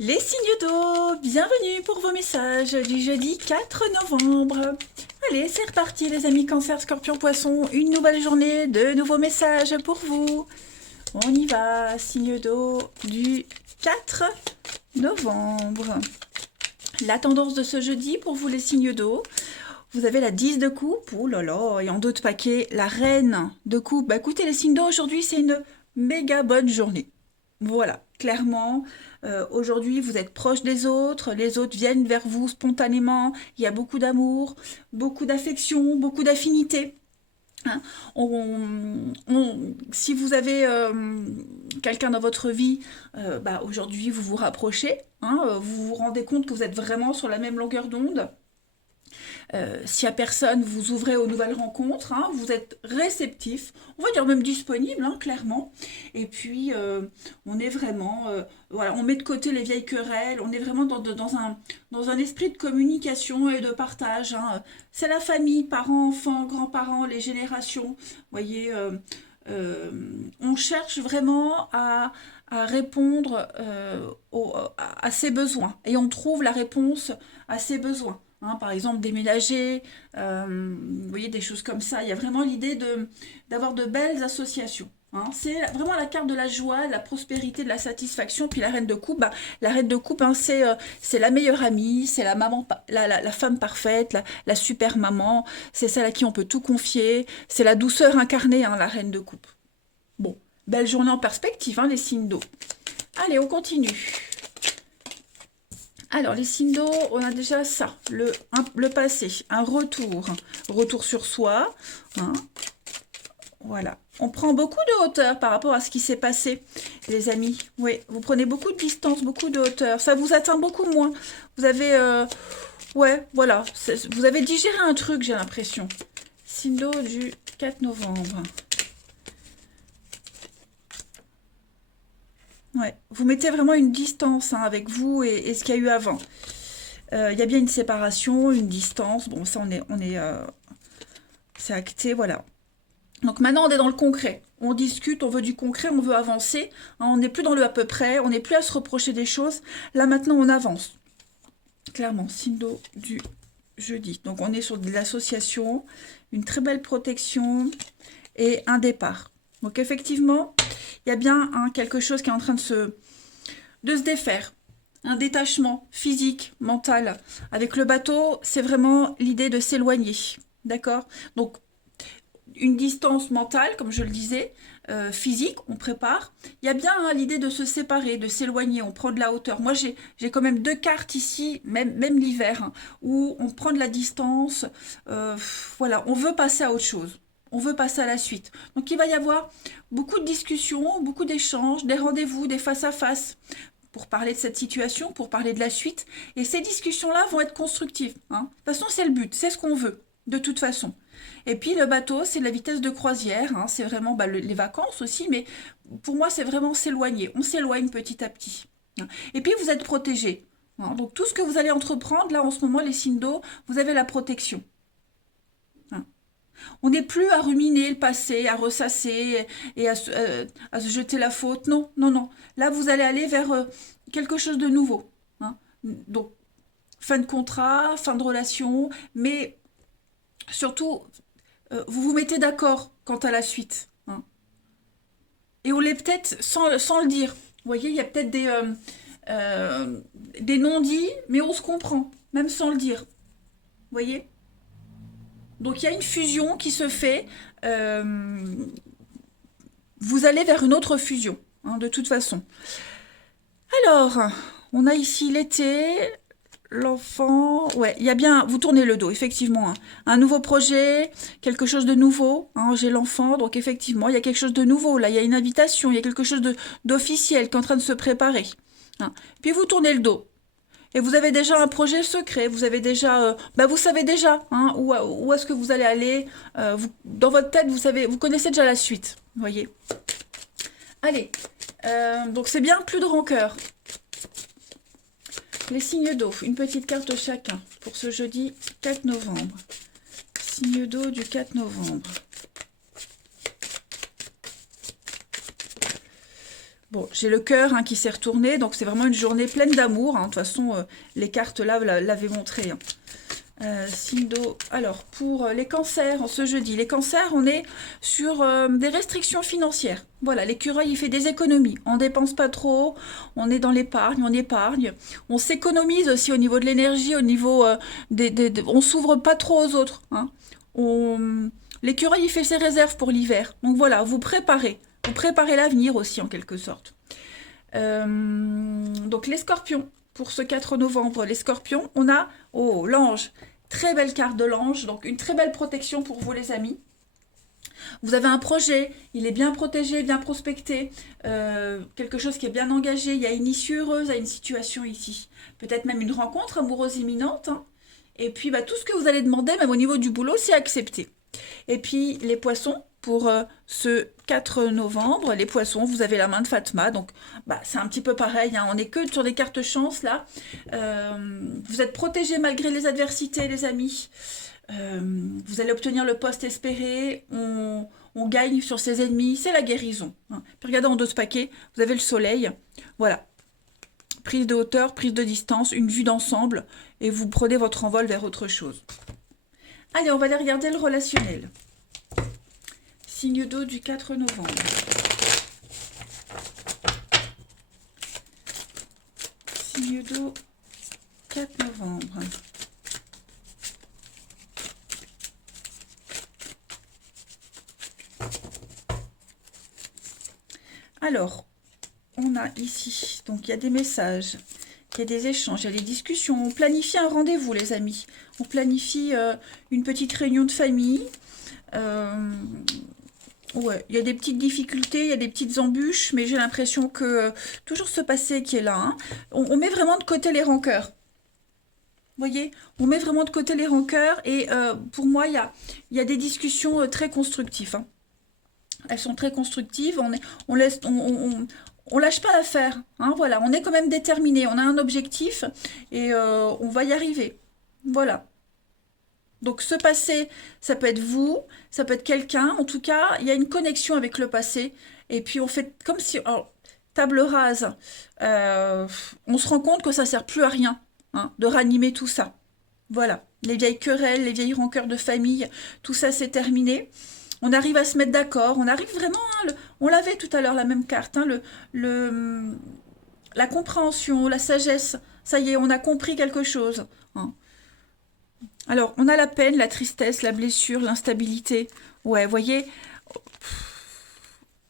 Les signes d'eau, bienvenue pour vos messages du jeudi 4 novembre. Allez, c'est reparti les amis Cancer, Scorpion, Poisson, une nouvelle journée, de nouveaux messages pour vous. On y va, signe d'eau du 4 novembre. La tendance de ce jeudi pour vous les signes d'eau, vous avez la 10 de coupe, oh là là, et en d'autres paquets, la reine de coupe. Bah écoutez les signes d'eau, aujourd'hui c'est une méga bonne journée. Voilà, clairement, aujourd'hui vous êtes proche des autres, les autres viennent vers vous spontanément, il y a beaucoup d'amour, beaucoup d'affection, beaucoup d'affinité. Hein. Si vous avez quelqu'un dans votre vie, bah, aujourd'hui vous vous rapprochez, hein, vous vous rendez compte que vous êtes vraiment sur la même longueur d'onde. S'il n'y a personne, vous ouvrez aux nouvelles rencontres, hein, vous êtes réceptif, on va dire même disponible, hein, clairement. Et puis, on est vraiment, voilà, on met de côté les vieilles querelles, on est vraiment dans un esprit de communication et de partage. Hein. C'est la famille, parents, enfants, grands-parents, les générations. Vous voyez, on cherche vraiment à répondre à ses besoins. Et on trouve la réponse à ses besoins. Hein, par exemple, déménager, vous voyez, des choses comme ça. Il y a vraiment l'idée d'avoir de belles associations. Hein. C'est vraiment la carte de la joie, de la prospérité, de la satisfaction. Puis la reine de coupe, bah, la reine de coupe, hein, c'est la meilleure amie, c'est la maman, la femme parfaite, la super maman. C'est celle à qui on peut tout confier. C'est la douceur incarnée, hein, la reine de coupe. Bon, belle journée en perspective, hein, les signes d'eau. Allez, on continue. Alors, les signes d'eau, on a déjà ça, le passé, un retour sur soi. Hein, voilà. On prend beaucoup de hauteur par rapport à ce qui s'est passé, les amis. Oui, vous prenez beaucoup de distance, beaucoup de hauteur. Ça vous atteint beaucoup moins. Vous avez, ouais, voilà. Vous avez digéré un truc, j'ai l'impression. Signe d'eau du 4 novembre. Ouais. Vous mettez vraiment une distance, hein, avec vous et ce qu'il y a eu avant. Il y a bien une séparation, une distance. Bon, ça, c'est acté, voilà. Donc maintenant, on est dans le concret. On discute, on veut du concret, on veut avancer. Hein, on n'est plus dans le à peu près, on n'est plus à se reprocher des choses. Là, maintenant, on avance. Clairement, signe d'eau du jeudi. Donc, on est sur de l'association, une très belle protection et un départ. Donc, effectivement, il y a bien, hein, quelque chose qui est en train de se défaire. Un détachement physique, mental. Avec le bateau, c'est vraiment l'idée de s'éloigner. D'accord? Donc, une distance mentale, comme je le disais, physique, on prépare. Il y a bien, hein, l'idée de se séparer, de s'éloigner, on prend de la hauteur. Moi, j'ai quand même deux cartes ici, même l'hiver, hein, où on prend de la distance. Voilà, on veut passer à autre chose. On veut passer à la suite. Donc, il va y avoir beaucoup de discussions, beaucoup d'échanges, des rendez-vous, des face-à-face pour parler de cette situation, pour parler de la suite. Et ces discussions-là vont être constructives. Hein. De toute façon, c'est le but, c'est ce qu'on veut, de toute façon. Et puis le bateau, c'est la vitesse de croisière, hein, c'est vraiment les vacances aussi, mais pour moi, c'est vraiment s'éloigner. On s'éloigne petit à petit. Hein. Et puis, vous êtes protégé. Hein. Donc, tout ce que vous allez entreprendre, là, en ce moment, les signes d'eau, vous avez la protection. Hein. On n'est plus à ruminer le passé, à ressasser et à se jeter la faute. Non, non, non. Là, vous allez aller vers quelque chose de nouveau. Hein. Donc, fin de contrat, fin de relation, mais surtout, vous vous mettez d'accord quant à la suite. Hein. Et on l'est peut-être sans le dire. Vous voyez, il y a peut-être des non-dits, mais on se comprend, même sans le dire. Vous voyez? Donc il y a une fusion qui se fait. Vous allez vers une autre fusion, hein, de toute façon. Alors, on a ici l'été, l'enfant, ouais, il y a bien, vous tournez le dos, effectivement. Hein. Un nouveau projet, quelque chose de nouveau. Hein, j'ai l'enfant, donc effectivement, il y a quelque chose de nouveau. Là, il y a une invitation, il y a quelque chose d'officiel qui est en train de se préparer. Hein. Puis vous tournez le dos. Et vous avez déjà un projet secret, vous avez déjà, bah vous savez déjà, hein, où est-ce que vous allez aller. Dans votre tête, vous savez, vous connaissez déjà la suite. Vous voyez. Allez, donc c'est bien, plus de rancœur. Les signes d'eau, une petite carte chacun pour ce jeudi 4 novembre. Signe d'eau du 4 novembre. Bon, j'ai le cœur hein, qui s'est retourné, donc c'est vraiment une journée pleine d'amour. Hein. De toute façon, les cartes là l'avaient montré. Hein. Signe d'eau. Alors, pour les cancers, en ce jeudi, les cancers, on est sur des restrictions financières. Voilà, l'écureuil, il fait des économies. On dépense pas trop, on est dans l'épargne, on épargne. On s'économise aussi au niveau de l'énergie, au niveau on s'ouvre pas trop aux autres. Hein. L'écureuil, il fait ses réserves pour l'hiver. Donc voilà, vous préparez. Vous préparez l'avenir aussi, en quelque sorte. Donc, les scorpions. Pour ce 4 novembre, les scorpions, on a, oh, l'ange. Très belle carte de l'ange, donc une très belle protection pour vous les amis. Vous avez un projet, il est bien protégé, bien prospecté, quelque chose qui est bien engagé, il y a une issue heureuse à une situation ici. Peut-être même une rencontre amoureuse imminente. Hein. Et puis bah, tout ce que vous allez demander, même au niveau du boulot, c'est accepté. Et puis les poissons, pour ce 4 novembre, les poissons, vous avez la main de Fatma, donc bah, c'est un petit peu pareil, hein, on n'est que sur des cartes chance là. Vous êtes protégés malgré les adversités les amis. Vous allez obtenir le poste espéré, on gagne sur ses ennemis, c'est la guérison. Hein. Puis regardez en dos ce paquet, vous avez le soleil, voilà. Prise de hauteur, prise de distance, une vue d'ensemble, et vous prenez votre envol vers autre chose. Allez, on va aller regarder le relationnel. Signe d'eau du 4 novembre. Signe d'eau 4 novembre. Alors, on a ici, donc il y a des messages, il y a des échanges, il y a des discussions. On planifie un rendez-vous, les amis. On planifie une petite réunion de famille. Ouais, il y a des petites difficultés, il y a des petites embûches, mais j'ai l'impression que toujours ce passé qui est là. Hein, on met vraiment de côté les rancœurs. Vous voyez, on met vraiment de côté les rancœurs et pour moi, il y a des discussions très constructives. Hein. Elles sont très constructives. On laisse, on lâche pas l'affaire. Hein, voilà, on est quand même déterminé. On a un objectif et on va y arriver. Voilà. Donc ce passé, ça peut être vous, ça peut être quelqu'un. En tout cas, il y a une connexion avec le passé. Et puis on fait comme si, alors, table rase. On se rend compte que ça sert plus à rien hein, de ranimer tout ça. Voilà. Les vieilles querelles, les vieilles rancœurs de famille, tout ça c'est terminé. On arrive à se mettre d'accord. On arrive vraiment. Hein, on l'avait tout à l'heure la même carte. Hein, la compréhension, la sagesse. Ça y est, on a compris quelque chose. Hein. Alors, on a la peine, la tristesse, la blessure, l'instabilité. Ouais, vous voyez,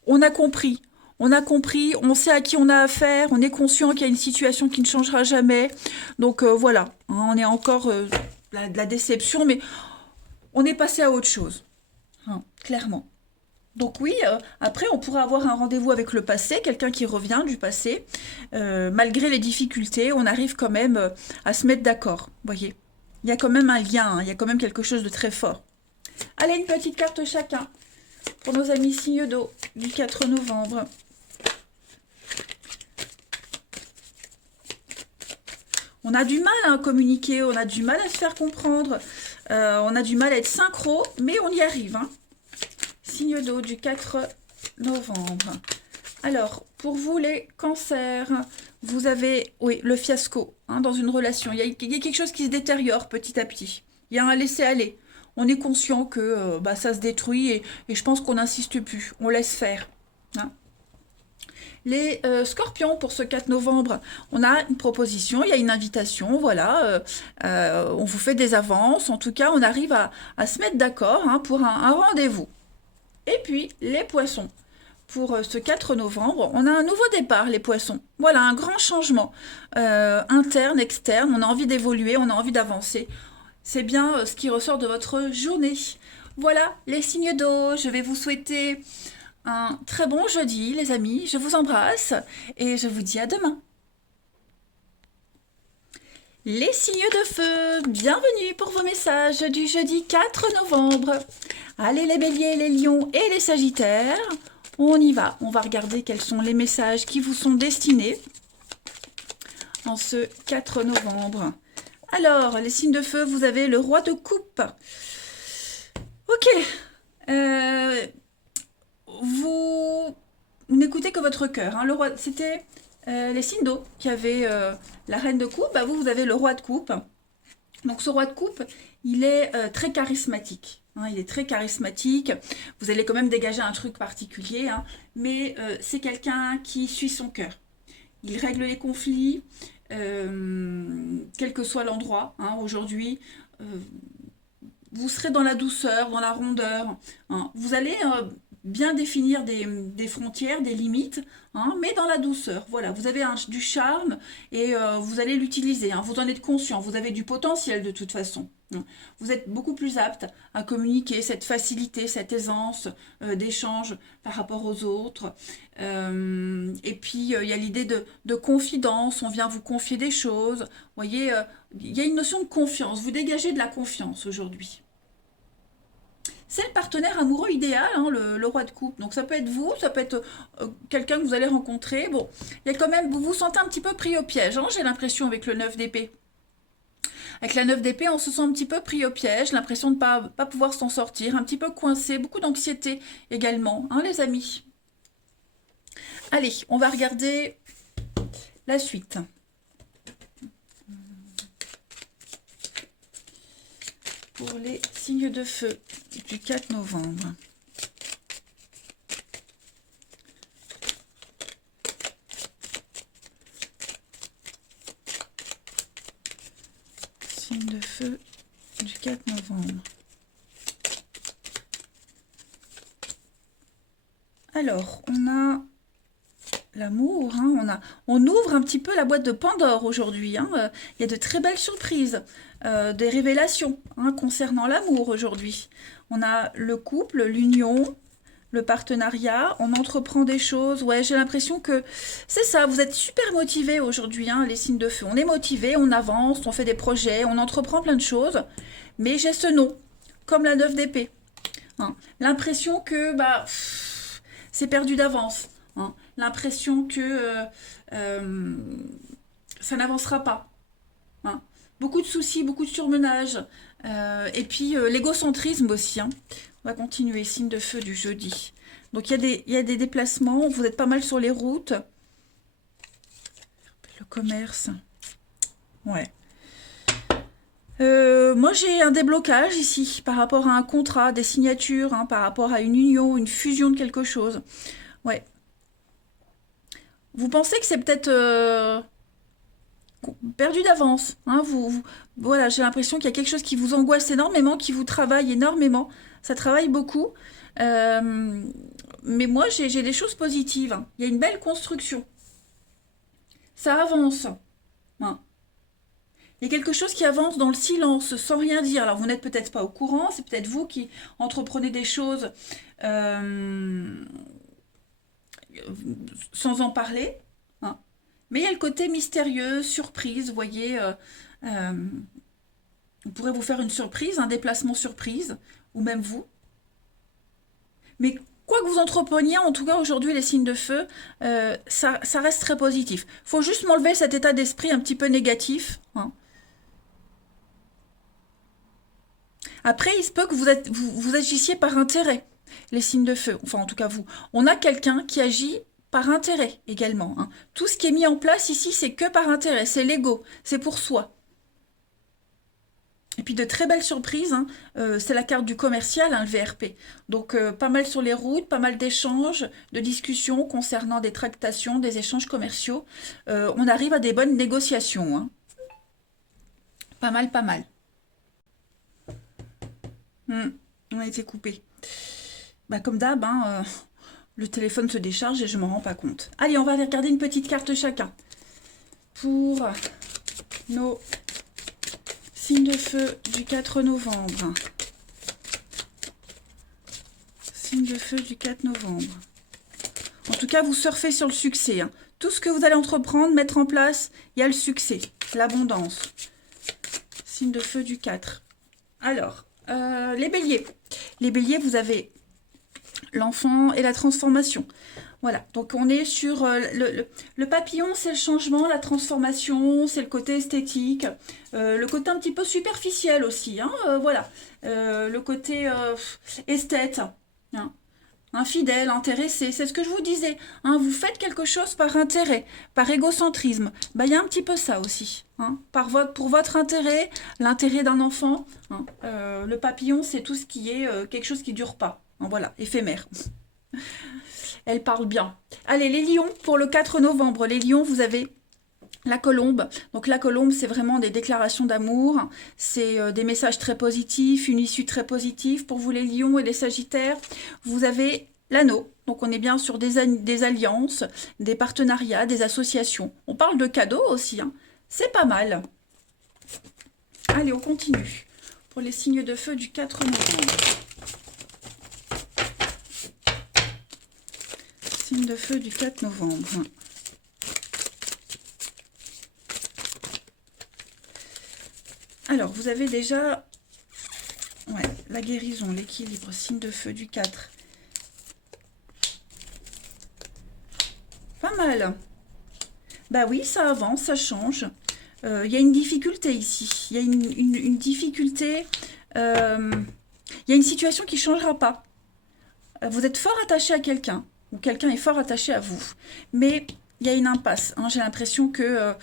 on a compris. On a compris, on sait à qui on a affaire, on est conscient qu'il y a une situation qui ne changera jamais. Donc voilà, hein, on est encore de la déception, mais on est passé à autre chose, hein, clairement. Donc oui, après on pourra avoir un rendez-vous avec le passé, quelqu'un qui revient du passé. Malgré les difficultés, on arrive quand même à se mettre d'accord, vous voyez. Il y a quand même un lien, hein, il y a quand même quelque chose de très fort. Allez, une petite carte chacun pour nos amis signes d'eau du 4 novembre. On a du mal à communiquer, on a du mal à se faire comprendre, on a du mal à être synchro, mais on y arrive. Hein. Signe d'eau du 4 novembre. Alors, pour vous les cancers, vous avez, oui, le fiasco hein, dans une relation. Il y a quelque chose qui se détériore petit à petit. Il y a un laisser-aller. On est conscient que bah, ça se détruit et je pense qu'on n'insiste plus. On laisse faire. Hein. Les scorpions, pour ce 4 novembre, on a une proposition, il y a une invitation, voilà. On vous fait des avances. En tout cas, on arrive à se mettre d'accord hein, pour un rendez-vous. Et puis, les poissons. Pour ce 4 novembre, on a un nouveau départ, les poissons. Voilà, un grand changement interne, externe. On a envie d'évoluer, on a envie d'avancer. C'est bien ce qui ressort de votre journée. Voilà, les signes d'eau. Je vais vous souhaiter un très bon jeudi, les amis. Je vous embrasse et je vous dis à demain. Les signes de feu, bienvenue pour vos messages du jeudi 4 novembre. Allez les béliers, les lions et les sagittaires. On y va, on va regarder quels sont les messages qui vous sont destinés en ce 4 novembre. Alors, les signes de feu, vous avez le roi de coupe. Ok. n'écoutez que votre cœur. Hein. Le roi, c'était les signes d'eau qui avaient la reine de coupe. Bah, vous avez le roi de coupe. Donc ce roi de coupe, il est très charismatique. Hein, il est très charismatique. Vous allez quand même dégager un truc particulier. Hein, mais c'est quelqu'un qui suit son cœur. Il règle les conflits, quel que soit l'endroit. Hein, aujourd'hui, vous serez dans la douceur, dans la rondeur. Hein. Vous allez bien définir des frontières, des limites, hein, mais dans la douceur. Voilà, vous avez du charme et vous allez l'utiliser. Hein. Vous en êtes conscient, vous avez du potentiel de toute façon. Hein. Vous êtes beaucoup plus apte à communiquer cette facilité, cette aisance d'échange par rapport aux autres. Et puis, il y a l'idée de confidence, on vient vous confier des choses. Vous voyez, il y a une notion de confiance. Vous dégagez de la confiance aujourd'hui. C'est le partenaire amoureux idéal, hein, le roi de coupe. Donc ça peut être vous, ça peut être quelqu'un que vous allez rencontrer. Bon, il y a quand même, vous vous sentez un petit peu pris au piège, hein, j'ai l'impression avec le 9 d'épée. Avec la 9 d'épée, on se sent un petit peu pris au piège, l'impression de ne pas pouvoir s'en sortir, un petit peu coincé, beaucoup d'anxiété également, hein, les amis. Allez, on va regarder la suite. Pour les signes de feu du 4 novembre. Signe de feu du 4 novembre. Alors, on a l'amour, hein, on ouvre un petit peu la boîte de Pandore aujourd'hui. Hein, il y a de très belles surprises, des révélations hein, concernant l'amour aujourd'hui. On a le couple, l'union, le partenariat, on entreprend des choses. Ouais, j'ai l'impression que c'est ça, vous êtes super motivés aujourd'hui, hein, les signes de feu. On est motivés, on avance, on fait des projets, on entreprend plein de choses, mais j'ai ce non, comme la 9 d'épée. Hein. L'impression que c'est perdu d'avance. Hein. L'impression que ça n'avancera pas. Hein. Beaucoup de soucis, beaucoup de surmenage. Et puis l'égocentrisme aussi. Hein. On va continuer, signe de feu du jeudi. Donc il y a des déplacements, vous êtes pas mal sur les routes. Le commerce. Ouais. Moi j'ai un déblocage ici par rapport à un contrat, des signatures, hein, par rapport à une union, une fusion de quelque chose. Ouais. Vous pensez que c'est peut-être perdu d'avance. Hein, voilà, j'ai l'impression qu'il y a quelque chose qui vous angoisse énormément, qui vous travaille énormément. Ça travaille beaucoup. Mais moi, j'ai des choses positives. Hein. Il y a une belle construction. Ça avance. Hein. Il y a quelque chose qui avance dans le silence, sans rien dire. Alors, vous n'êtes peut-être pas au courant. C'est peut-être vous qui entreprenez des choses sans en parler. Hein. Mais il y a le côté mystérieux, surprise, vous voyez, on pourrait vous faire une surprise, un déplacement surprise, ou même vous. Mais quoi que vous entrepreniez, en tout cas aujourd'hui les signes de feu, ça reste très positif. Il faut juste m'enlever cet état d'esprit un petit peu négatif. Hein. Après, il se peut que vous agissiez par intérêt, les signes de feu. Enfin, en tout cas vous. On a quelqu'un qui agit par intérêt également. Hein. Tout ce qui est mis en place ici, c'est que par intérêt. C'est l'ego, c'est pour soi. Et puis de très belles surprises, hein. C'est la carte du commercial, hein, le VRP. Donc pas mal sur les routes, pas mal d'échanges, de discussions concernant des tractations, des échanges commerciaux. On arrive à des bonnes négociations. Hein. Pas mal, pas mal. On a été coupé. Comme d'hab, hein, le téléphone se décharge et je ne m'en rends pas compte. Allez, on va aller regarder une petite carte chacun. Pour nos signes de feu du 4 novembre. Signe de feu du 4 novembre. En tout cas, vous surfez sur le succès. Hein. Tout ce que vous allez entreprendre, mettre en place, il y a le succès, l'abondance. Signe de feu du 4. Alors, les béliers. Les béliers, vous avez l'enfant et la transformation. Voilà, donc on est sur le papillon, c'est le changement, la transformation, c'est le côté esthétique, le côté un petit peu superficiel aussi, hein, voilà, le côté esthète, hein. infidèle, intéressé, c'est ce que je vous disais. Hein, vous faites quelque chose par intérêt, par égocentrisme. Bah, il y a un petit peu ça aussi. Hein, pour votre intérêt, l'intérêt d'un enfant. Hein, le papillon, c'est tout ce qui est quelque chose qui dure pas. Hein, voilà, éphémère. Elle parle bien. Allez, les lions, pour le 4 novembre. Les lions, vous avez la colombe. Donc la colombe, c'est vraiment des déclarations d'amour, c'est des messages très positifs, une issue très positive. Pour vous les lions et les sagittaires, vous avez l'anneau. Donc on est bien sur des alliances, des partenariats, des associations. On parle de cadeaux aussi, hein. C'est pas mal. Allez, on continue. Pour les signes de feu du 4 novembre. Signe de feu du 4 novembre. Alors, vous avez déjà la guérison, l'équilibre, signe de feu du 4. Pas mal. Bah oui, ça avance, ça change. Il y a une difficulté ici. Il y a une difficulté. Il y a une situation qui ne changera pas. Vous êtes fort attaché à quelqu'un, ou quelqu'un est fort attaché à vous. Mais il y a une impasse. Hein. J'ai l'impression que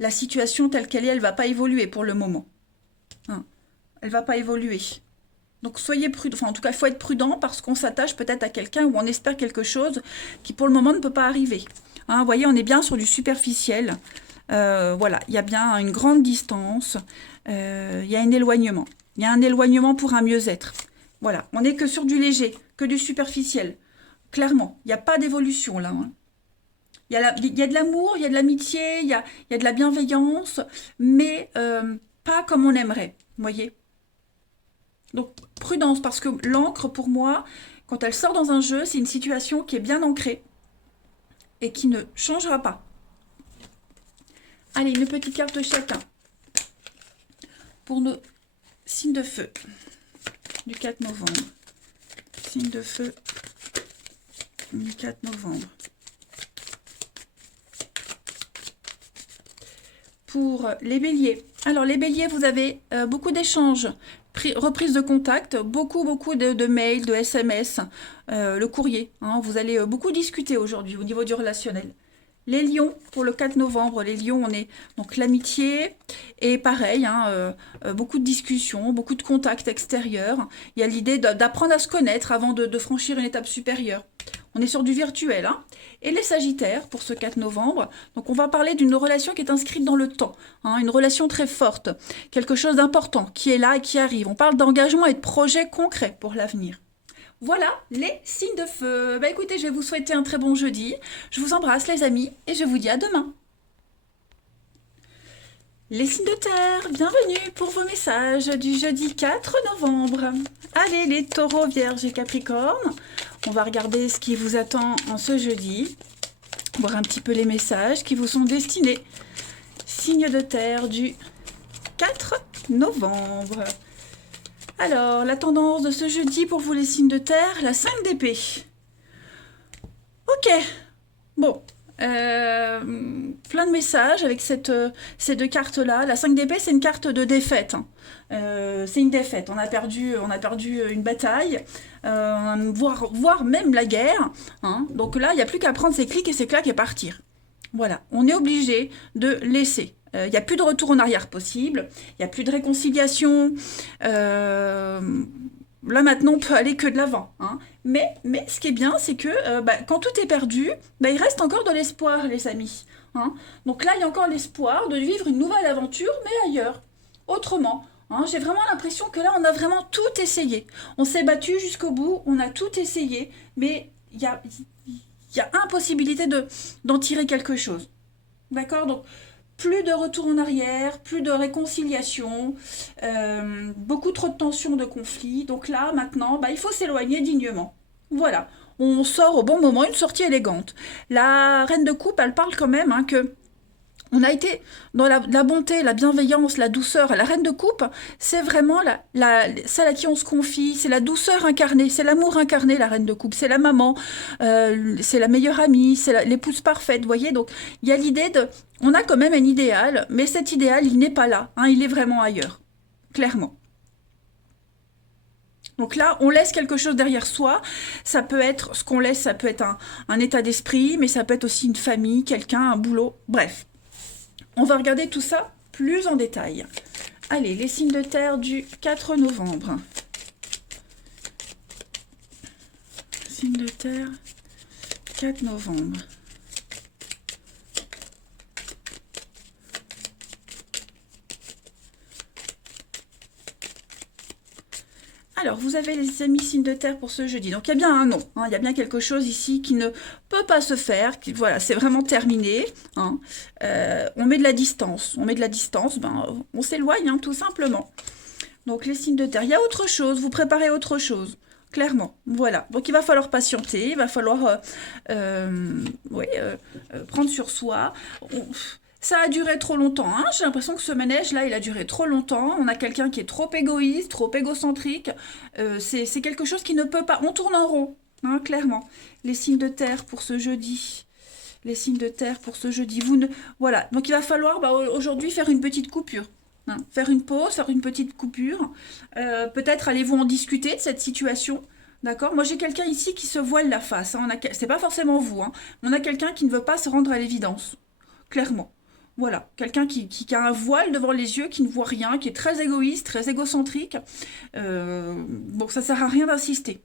la situation telle qu'elle est, elle ne va pas évoluer pour le moment. Hein. Elle ne va pas évoluer. Donc soyez prudent. Enfin, en tout cas, il faut être prudent parce qu'on s'attache peut-être à quelqu'un ou on espère quelque chose qui pour le moment ne peut pas arriver. Hein, vous voyez, on est bien sur du superficiel. Voilà, il y a bien une grande distance. Il y a un éloignement. Il y a un éloignement pour un mieux-être. Voilà, on n'est que sur du léger, que du superficiel. Clairement, il n'y a pas d'évolution là. Hein. Il y a de l'amour, il y a de l'amitié, il y a de la bienveillance, mais pas comme on aimerait, vous voyez. Donc, prudence, parce que l'encre, pour moi, quand elle sort dans un jeu, c'est une situation qui est bien ancrée et qui ne changera pas. Allez, une petite carte chacun pour nos signes de feu du 4 novembre. Signe de feu du 4 novembre. Pour les béliers. Alors, les béliers, vous avez beaucoup d'échanges, reprise de contact, beaucoup de mails, de SMS, le courrier. Hein, vous allez beaucoup discuter aujourd'hui au niveau du relationnel. Les lions, pour le 4 novembre, les lions, on est donc l'amitié, et pareil, hein, beaucoup de discussions, beaucoup de contacts extérieurs. Il y a l'idée d'apprendre à se connaître avant de franchir une étape supérieure. On est sur du virtuel. Hein. Et les sagittaires, pour ce 4 novembre, donc on va parler d'une relation qui est inscrite dans le temps, hein, une relation très forte, quelque chose d'important qui est là et qui arrive. On parle d'engagement et de projets concrets pour l'avenir. Voilà les signes de feu. Bah écoutez, je vais vous souhaiter un très bon jeudi. Je vous embrasse les amis et je vous dis à demain. Les signes de terre, bienvenue pour vos messages du jeudi 4 novembre. Allez les taureaux, vierges et capricornes, on va regarder ce qui vous attend en ce jeudi. Voir un petit peu les messages qui vous sont destinés. Signe de terre du 4 novembre. Alors, la tendance de ce jeudi pour vous les signes de terre, la 5 d'épée. Ok, bon, plein de messages avec ces deux cartes-là. La 5 d'épée, c'est une carte de défaite. Hein. C'est une défaite, on a perdu une bataille, voire même la guerre. Hein. Donc là, il n'y a plus qu'à prendre ses clics et ses claques et partir. Voilà, on est obligé de laisser. Il n'y a plus de retour en arrière possible, il n'y a plus de réconciliation. Là, maintenant, on peut aller que de l'avant. Hein. Mais ce qui est bien, c'est que quand tout est perdu, il reste encore de l'espoir, les amis. Hein. Donc là, il y a encore l'espoir de vivre une nouvelle aventure, mais ailleurs, autrement. Hein. J'ai vraiment l'impression que là, on a vraiment tout essayé. On s'est battu jusqu'au bout, on a tout essayé, mais il y a impossibilité d'en tirer quelque chose. D'accord? Donc, plus de retour en arrière, plus de réconciliation, beaucoup trop de tensions, de conflits. Donc là, maintenant, il faut s'éloigner dignement. Voilà, on sort au bon moment, une sortie élégante. La reine de coupe, elle parle quand même que on a été dans la bonté, la bienveillance, la douceur. La reine de coupe, c'est vraiment celle à qui on se confie, c'est la douceur incarnée, c'est l'amour incarné, la reine de coupe. C'est la maman, c'est la meilleure amie, c'est l'épouse parfaite, vous voyez. Donc, il y a l'idée on a quand même un idéal, mais cet idéal, il n'est pas là, hein, il est vraiment ailleurs, clairement. Donc là, on laisse quelque chose derrière soi. Ça peut être, ce qu'on laisse, ça peut être un état d'esprit, mais ça peut être aussi une famille, quelqu'un, un boulot. Bref, on va regarder tout ça plus en détail. Allez, les signes de terre du 4 novembre. Signes de terre, 4 novembre. Alors, vous avez les amis signes de terre pour ce jeudi. Donc, il y a bien un non. Hein, il y a bien quelque chose ici qui ne peut pas se faire. Voilà, c'est vraiment terminé. Hein. On met de la distance. On met de la distance. Ben, on s'éloigne, hein, tout simplement. Donc, les signes de terre. Il y a autre chose. Vous préparez autre chose. Clairement. Voilà. Donc, il va falloir patienter. Il va falloir prendre sur soi. Ça a duré trop longtemps, hein. J'ai l'impression que ce manège-là, il a duré trop longtemps. On a quelqu'un qui est trop égoïste, trop égocentrique. C'est quelque chose qui ne peut pas... On tourne en rond, hein, clairement. Les signes de terre pour ce jeudi. Les signes de terre pour ce jeudi. Voilà, donc il va falloir aujourd'hui faire une petite coupure. Hein. Faire une pause, faire une petite coupure. Peut-être allez-vous en discuter de cette situation. D'accord. Moi, j'ai quelqu'un ici qui se voile la face. Hein. C'est pas forcément vous. Hein. On a quelqu'un qui ne veut pas se rendre à l'évidence. Clairement. Voilà, quelqu'un qui a un voile devant les yeux, qui ne voit rien, qui est très égoïste, très égocentrique. Donc ça sert à rien d'insister,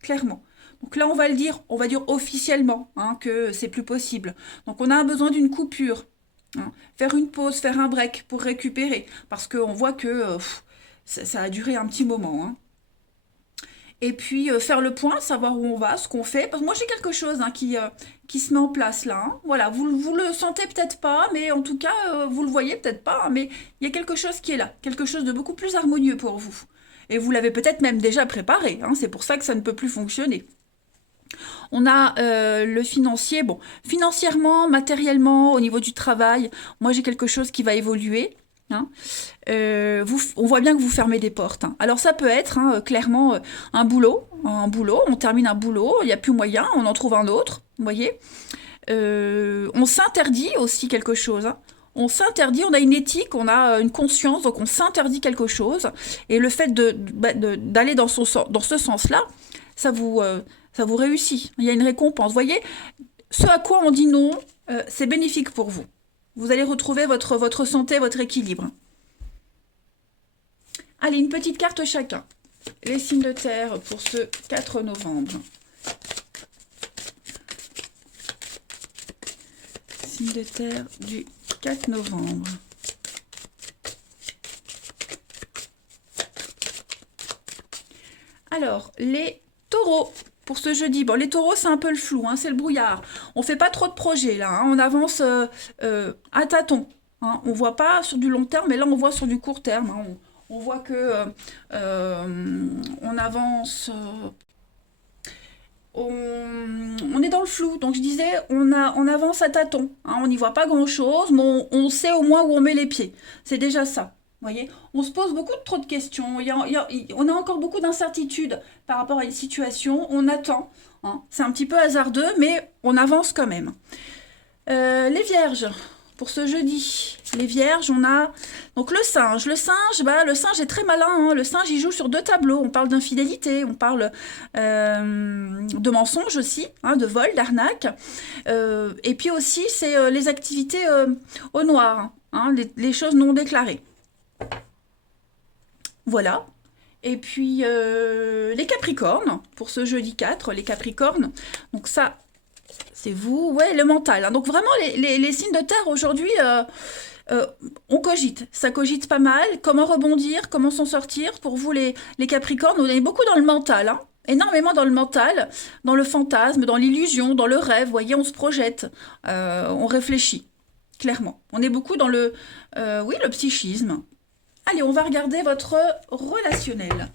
clairement. Donc là, on va dire officiellement, hein, que c'est plus possible. Donc on a besoin d'une coupure, hein. Faire une pause, faire un break pour récupérer, parce qu'on voit que ça a duré un petit moment, hein. Et puis faire le point, savoir où on va, ce qu'on fait. Parce que moi j'ai quelque chose, hein, qui se met en place là. Hein. Voilà, vous le sentez peut-être pas, mais en tout cas vous le voyez peut-être pas, hein, mais il y a quelque chose qui est là, quelque chose de beaucoup plus harmonieux pour vous. Et vous l'avez peut-être même déjà préparé, hein, c'est pour ça que ça ne peut plus fonctionner. On a le financier, bon, financièrement, matériellement, au niveau du travail, moi j'ai quelque chose qui va évoluer. Hein. On voit bien que vous fermez des portes. Hein. Alors ça peut être clairement un boulot, on termine un boulot, il n'y a plus moyen, on en trouve un autre, vous voyez. On s'interdit aussi quelque chose. Hein. On s'interdit, on a une éthique, on a une conscience, donc on s'interdit quelque chose. Et le fait d'aller dans ce sens-là, ça vous réussit. Il y a une récompense. Vous voyez, ce à quoi on dit non, c'est bénéfique pour vous. Vous allez retrouver votre santé, votre équilibre. Allez, une petite carte chacun. Les signes de terre pour ce 4 novembre. Signes de terre du 4 novembre. Alors, les taureaux. Pour ce jeudi, bon, les taureaux, c'est un peu le flou, hein, c'est le brouillard. On fait pas trop de projets, là. Hein, on avance à tâtons. Hein, on voit pas sur du long terme, mais là, on voit sur du court terme. Hein, on voit que on avance... on est dans le flou. Donc, je disais, on avance à tâtons. Hein, on n'y voit pas grand-chose, mais on sait au moins où on met les pieds. C'est déjà ça. Voyez, on se pose trop de questions, on a encore beaucoup d'incertitudes par rapport à une situation, on attend, hein. C'est un petit peu hasardeux, mais on avance quand même. Les vierges, pour ce jeudi, les vierges, on a donc le singe est très malin, hein. Le singe il joue sur 2 tableaux, on parle d'infidélité, on parle de mensonges aussi, hein, de vol, d'arnaque, et puis aussi c'est les activités au noir, hein, les choses non déclarées. Voilà. Et puis, les Capricornes, pour ce jeudi 4, les Capricornes. Donc ça, c'est vous. Ouais, le mental. Hein. Donc vraiment, les signes de terre, aujourd'hui, on cogite. Ça cogite pas mal. Comment rebondir, comment s'en sortir. Pour vous, les Capricornes, on est beaucoup dans le mental. Hein. Énormément dans le mental, dans le fantasme, dans l'illusion, dans le rêve. Vous voyez, on se projette. On réfléchit, clairement. On est beaucoup dans le psychisme. Allez, on va regarder votre relationnel.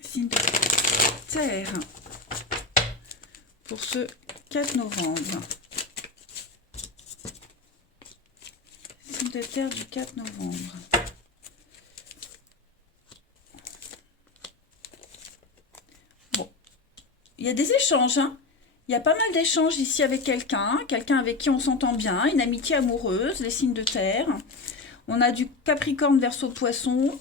Signe de terre pour ce 4 novembre. Signe de terre du 4 novembre. Bon, il y a des échanges, hein. Il y a pas mal d'échanges ici avec quelqu'un avec qui on s'entend bien, une amitié amoureuse, les signes de terre. On a du Capricorne, Verseau, Poisson.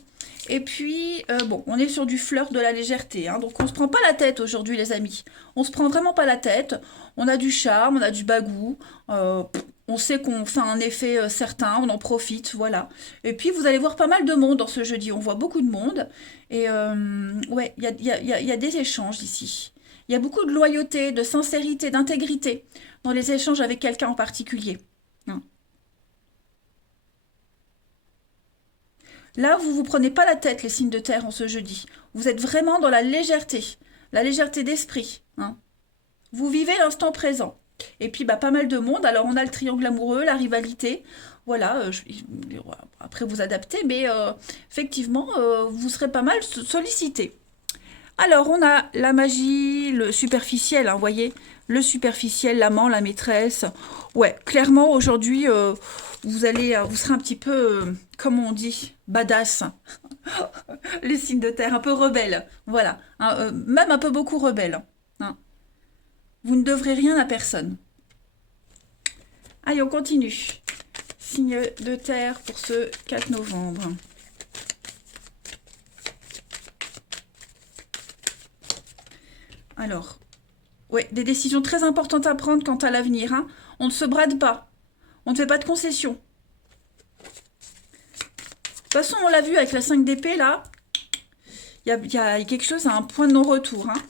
Et puis, bon, on est sur du flirt, de la légèreté, hein, donc on se prend pas la tête aujourd'hui, les amis. On se prend vraiment pas la tête. On a du charme, on a du bagou. On sait qu'on fait un effet certain, on en profite, voilà. Et puis, vous allez voir pas mal de monde dans ce jeudi. On voit beaucoup de monde. Et ouais, il y a des échanges ici. Il y a beaucoup de loyauté, de sincérité, d'intégrité dans les échanges avec quelqu'un en particulier. Hein. Là, vous vous prenez pas la tête, les signes de terre, en ce jeudi. Vous êtes vraiment dans la légèreté d'esprit. Hein. Vous vivez l'instant présent. Et puis, bah, pas mal de monde. Alors, on a le triangle amoureux, la rivalité. Voilà, après vous adaptez, mais effectivement, vous serez pas mal sollicité. Alors, on a la magie, le superficiel, hein, vous voyez, le superficiel, l'amant, la maîtresse. Ouais, clairement, aujourd'hui, vous serez un petit peu, comment on dit, badass. Les signes de terre, un peu rebelle. Voilà, hein, même un peu beaucoup rebelle. Hein. Vous ne devrez rien à personne. Allez, on continue. Signe de terre pour ce 4 novembre. Alors, ouais, des décisions très importantes à prendre quant à l'avenir. Hein. On ne se brade pas. On ne fait pas de concessions. De toute façon, on l'a vu avec la 5 d'épée, là. Il y a quelque chose à un point de non-retour. Hein.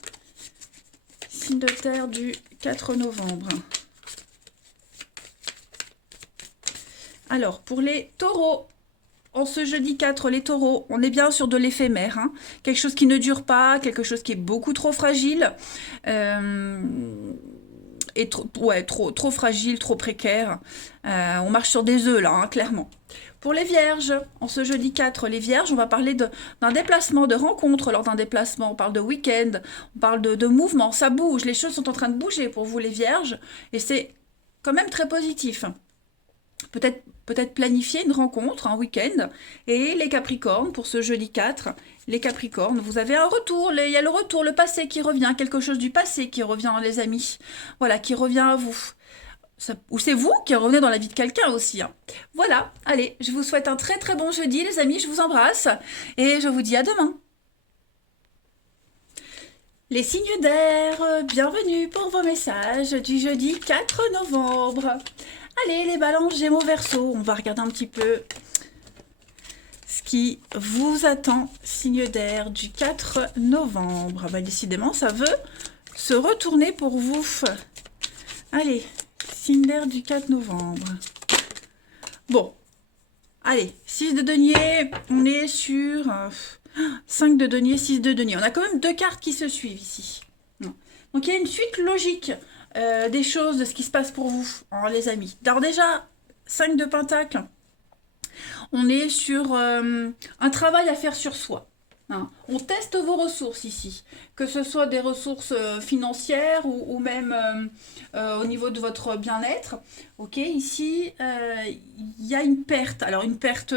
Signe de terre du 4 novembre. Alors, pour les taureaux, en ce jeudi 4, les taureaux, on est bien sur de l'éphémère. Hein. Quelque chose qui ne dure pas, quelque chose qui est beaucoup trop fragile. Et trop fragile, trop précaire. On marche sur des œufs, là, hein, clairement. Pour les vierges, en ce jeudi 4, les vierges, on va parler d'un déplacement, de rencontre lors d'un déplacement. On parle de week-end, on parle de mouvement, ça bouge, les choses sont en train de bouger pour vous, les vierges. Et c'est quand même très positif. Peut-être planifier une rencontre, un week-end. Et les Capricornes, pour ce jeudi 4, les Capricornes, vous avez un retour, il y a le retour, le passé qui revient, quelque chose du passé qui revient, les amis. Voilà, qui revient à vous. Ou c'est vous qui revenez dans la vie de quelqu'un aussi. Hein. Voilà, allez, je vous souhaite un très très bon jeudi, les amis, je vous embrasse. Et je vous dis à demain. Les signes d'air, bienvenue pour vos messages du jeudi 4 novembre. Allez, les balances Gémeaux Verseau, on va regarder un petit peu ce qui vous attend, signe d'air du 4 novembre. Bah, décidément, ça veut se retourner pour vous. Allez, signe d'air du 4 novembre. Bon, allez, 6 de denier, on est sur 5 de denier, 6 de denier. On a quand même deux cartes qui se suivent ici. Donc, il y a une suite logique des choses, de ce qui se passe pour vous, hein, les amis. Alors déjà, 5 de pentacle, on est sur un travail à faire sur soi. Hein. On teste vos ressources ici, que ce soit des ressources financières ou même au niveau de votre bien-être. Ok, ici, il y a une perte. Alors, une perte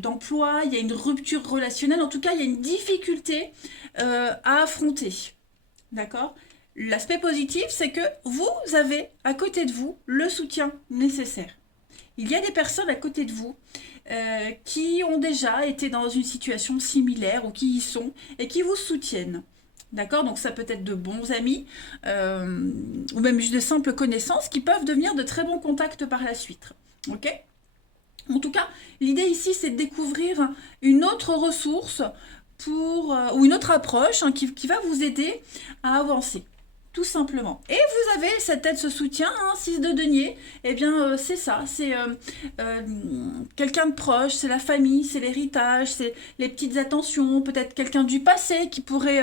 d'emploi, il y a une rupture relationnelle. En tout cas, il y a une difficulté à affronter. D'accord ? L'aspect positif, c'est que vous avez à côté de vous le soutien nécessaire. Il y a des personnes à côté de vous qui ont déjà été dans une situation similaire ou qui y sont et qui vous soutiennent. D'accord? Donc ça peut être de bons amis ou même juste de simples connaissances qui peuvent devenir de très bons contacts par la suite. Ok? En tout cas, l'idée ici, c'est de découvrir une autre ressource ou une autre approche hein, qui va vous aider à avancer. Tout simplement. Et vous avez cette aide, ce soutien, hein, 6 de denier, eh bien c'est ça, c'est quelqu'un de proche, c'est la famille, c'est l'héritage, c'est les petites attentions, peut-être quelqu'un du passé qui pourrait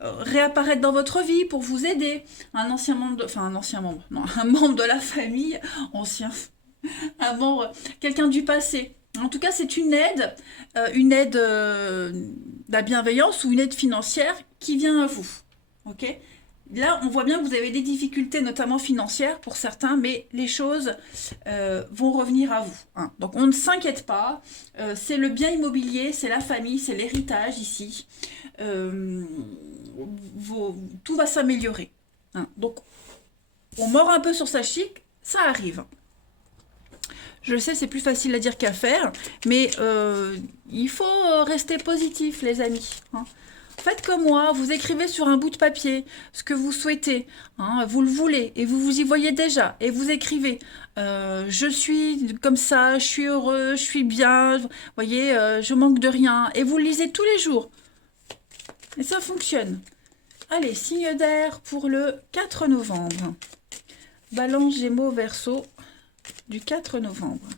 réapparaître dans votre vie pour vous aider, un ancien membre, un membre de la famille, un membre, quelqu'un du passé. En tout cas, c'est une aide de la bienveillance ou une aide financière qui vient à vous. Ok ? Là, on voit bien que vous avez des difficultés, notamment financières pour certains, mais les choses vont revenir à vous. Hein. Donc, on ne s'inquiète pas. C'est le bien immobilier, c'est la famille, c'est l'héritage ici. Tout va s'améliorer. Hein. Donc, on mord un peu sur sa chic, ça arrive. Je sais, c'est plus facile à dire qu'à faire, mais il faut rester positif, les amis. Hein. Faites comme moi, vous écrivez sur un bout de papier ce que vous souhaitez, hein, vous le voulez, et vous vous y voyez déjà, et vous écrivez je suis comme ça, je suis heureux, je suis bien, vous voyez, je manque de rien, et vous le lisez tous les jours. Et ça fonctionne. Allez, signe d'air pour le 4 novembre. Balance, Gémeaux, Verseau du 4 novembre.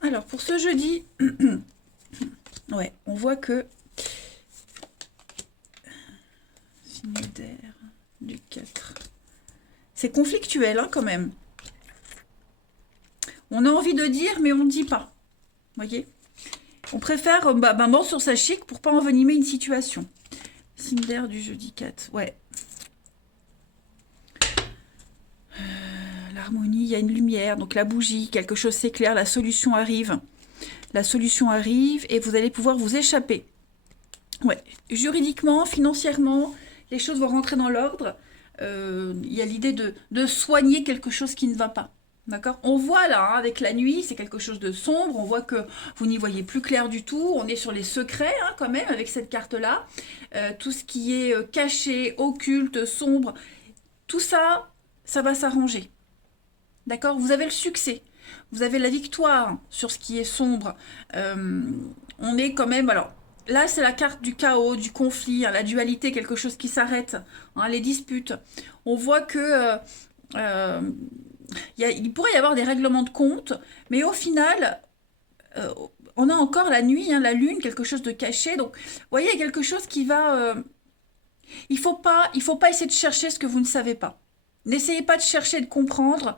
Alors, pour ce jeudi, ouais, on voit que signe d'air du 4. C'est conflictuel, hein, quand même. On a envie de dire, mais on ne dit pas. Voyez? On préfère mort sur sa chic pour pas envenimer une situation. Signe d'air du jeudi 4. Ouais. L'harmonie, il y a une lumière, donc la bougie, quelque chose s'éclaire, la solution arrive. La solution arrive et vous allez pouvoir vous échapper. Ouais. Juridiquement, financièrement, les choses vont rentrer dans l'ordre. Il y a l'idée de soigner quelque chose qui ne va pas. D'accord? On voit là, hein, avec la nuit, c'est quelque chose de sombre, on voit que vous n'y voyez plus clair du tout, on est sur les secrets, hein, quand même, avec cette carte-là. Tout ce qui est caché, occulte, sombre, tout ça, ça va s'arranger. D'accord? Vous avez le succès, vous avez la victoire sur ce qui est sombre. On est quand même, alors, là, c'est la carte du chaos, du conflit, hein, la dualité, quelque chose qui s'arrête, hein, les disputes. On voit que... il pourrait y avoir des règlements de compte, mais au final, on a encore la nuit, hein, la lune, quelque chose de caché. Donc, vous voyez, il y a quelque chose qui va... il faut pas essayer de chercher ce que vous ne savez pas. N'essayez pas de chercher, de comprendre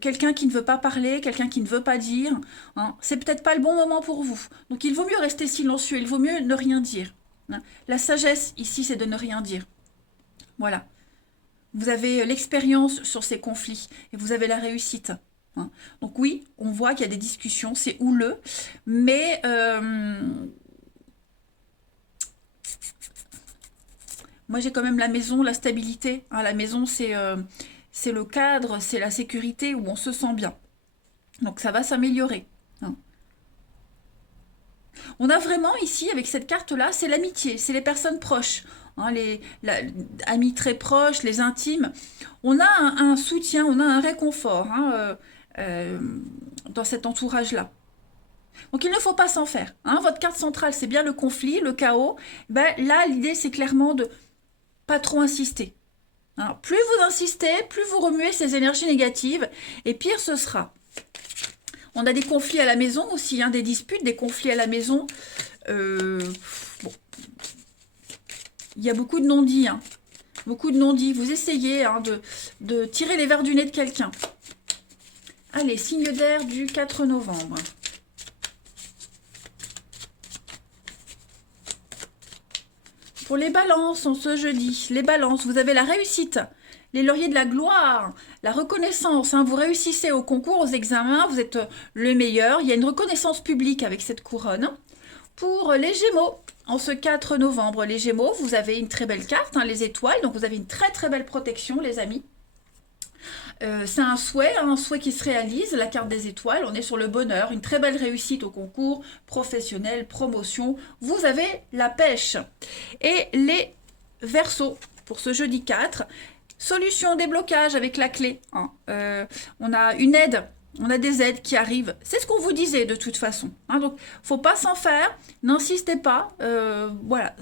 quelqu'un qui ne veut pas parler, quelqu'un qui ne veut pas dire. Hein. C'est peut-être pas le bon moment pour vous. Donc, il vaut mieux rester silencieux, il vaut mieux ne rien dire. Hein. La sagesse, ici, c'est de ne rien dire. Voilà. Vous avez l'expérience sur ces conflits et vous avez la réussite. Hein. Donc oui, on voit qu'il y a des discussions, c'est houleux, mais moi j'ai quand même la maison, la stabilité. Hein. La maison, c'est le cadre, c'est la sécurité où on se sent bien. Donc ça va s'améliorer. Hein. On a vraiment ici, avec cette carte-là, c'est l'amitié, c'est les personnes proches. Hein, les amis très proches, les intimes. On a un soutien, on a un réconfort hein, dans cet entourage-là. Donc il ne faut pas s'en faire. Hein. Votre carte centrale, c'est bien le conflit, le chaos. Ben, là, l'idée, c'est clairement de pas trop insister. Hein. Plus vous insistez, plus vous remuez ces énergies négatives, et pire ce sera. On a des conflits à la maison aussi, hein, des disputes, des conflits à la maison. Bon. Il y a beaucoup de non-dits. Hein. Beaucoup de non-dits. Vous essayez hein, de tirer les vers du nez de quelqu'un. Allez, signe d'air du 4 novembre. Pour les balances, en ce jeudi, les balances, vous avez la réussite, les lauriers de la gloire, la reconnaissance. Hein, vous réussissez au concours, aux examens, vous êtes le meilleur. Il y a une reconnaissance publique avec cette couronne. Pour les Gémeaux, en ce 4 novembre, les Gémeaux, vous avez une très belle carte, hein, les étoiles, donc vous avez une très très belle protection, les amis. C'est un souhait qui se réalise, la carte des étoiles, on est sur le bonheur, une très belle réussite au concours, professionnel, promotion, vous avez la pêche. Et les Verseaux, pour ce jeudi 4, solution déblocage avec la clé. Hein. On a une aide. On a des aides qui arrivent. C'est ce qu'on vous disait de toute façon. Hein, donc, faut pas s'en faire. N'insistez pas. Voilà.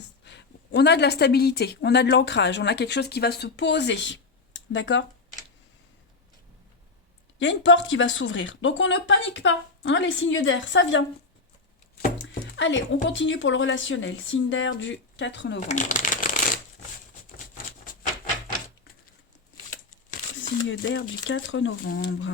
On a de la stabilité. On a de l'ancrage. On a quelque chose qui va se poser. D'accord? Il y a une porte qui va s'ouvrir. Donc, on ne panique pas. Hein, les signes d'air, ça vient. Allez, on continue pour le relationnel. Signe d'air du 4 novembre. Signe d'air du 4 novembre.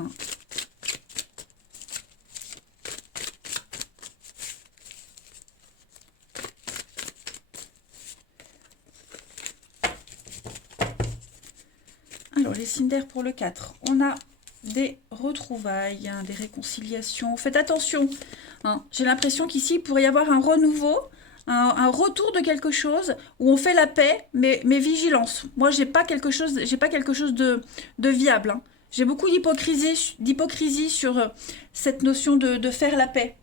Alors, les signes d'air pour le 4. On a des retrouvailles, hein, des réconciliations. Faites attention. Hein. J'ai l'impression qu'ici, il pourrait y avoir un renouveau, un retour de quelque chose où on fait la paix, mais vigilance. Moi, j'ai pas quelque chose de viable. Hein. J'ai beaucoup d'hypocrisie sur cette notion de faire la paix.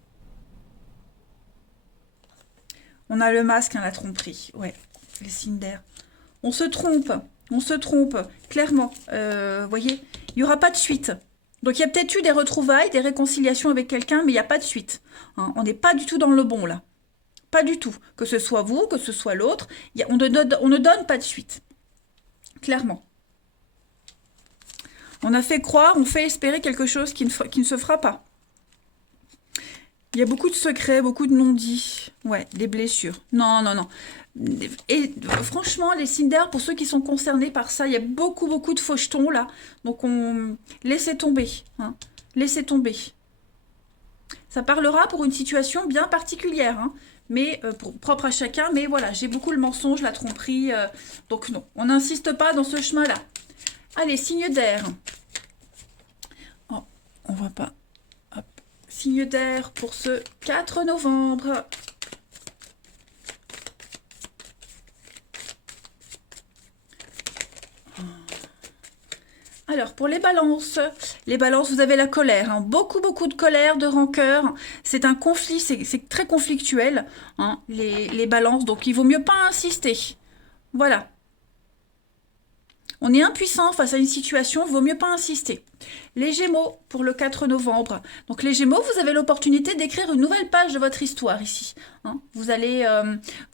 On a le masque, hein, la tromperie. Ouais, les signes d'air. On se trompe, clairement. Voyez, il n'y aura pas de suite. Donc il y a peut-être eu des retrouvailles, des réconciliations avec quelqu'un, mais il n'y a pas de suite. Hein, on n'est pas du tout dans le bon, là. Pas du tout. Que ce soit vous, que ce soit l'autre, on ne donne pas de suite. Clairement. On a fait croire, on fait espérer quelque chose qui ne se fera pas. Il y a beaucoup de secrets, beaucoup de non-dits. Ouais, des blessures. Non, non, non. Et franchement, les signes d'air, pour ceux qui sont concernés par ça, il y a beaucoup, beaucoup de fauchetons là. Donc, laissez tomber. Hein. Laissez tomber. Ça parlera pour une situation bien particulière, hein, mais propre à chacun. Mais voilà, j'ai beaucoup le mensonge, la tromperie. Donc non, on n'insiste pas dans ce chemin-là. Allez, signe d'air. Oh, on voit pas. Hop. Signe d'air pour ce 4 novembre. Alors, pour les balances, vous avez la colère. Hein. Beaucoup, beaucoup de colère, de rancœur. C'est un conflit, c'est très conflictuel, hein, les balances. Donc, il vaut mieux pas insister. Voilà. On est impuissant face à une situation, il vaut mieux pas insister. Les Gémeaux, pour le 4 novembre. Donc, les Gémeaux, vous avez l'opportunité d'écrire une nouvelle page de votre histoire ici. Hein. Vous allez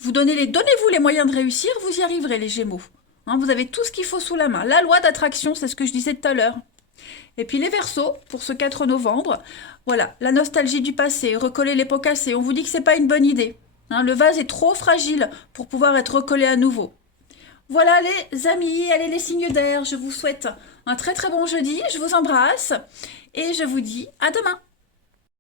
donnez-vous les moyens de réussir, vous y arriverez, les Gémeaux. Hein, vous avez tout ce qu'il faut sous la main. La loi d'attraction, c'est ce que je disais tout à l'heure. Et puis les Verseaux, pour ce 4 novembre, voilà, la nostalgie du passé, recoller les pots cassés. On vous dit que c'est pas une bonne idée. Hein, le vase est trop fragile pour pouvoir être recollé à nouveau. Voilà les amis, allez les signes d'air, je vous souhaite un très très bon jeudi, je vous embrasse et je vous dis à demain.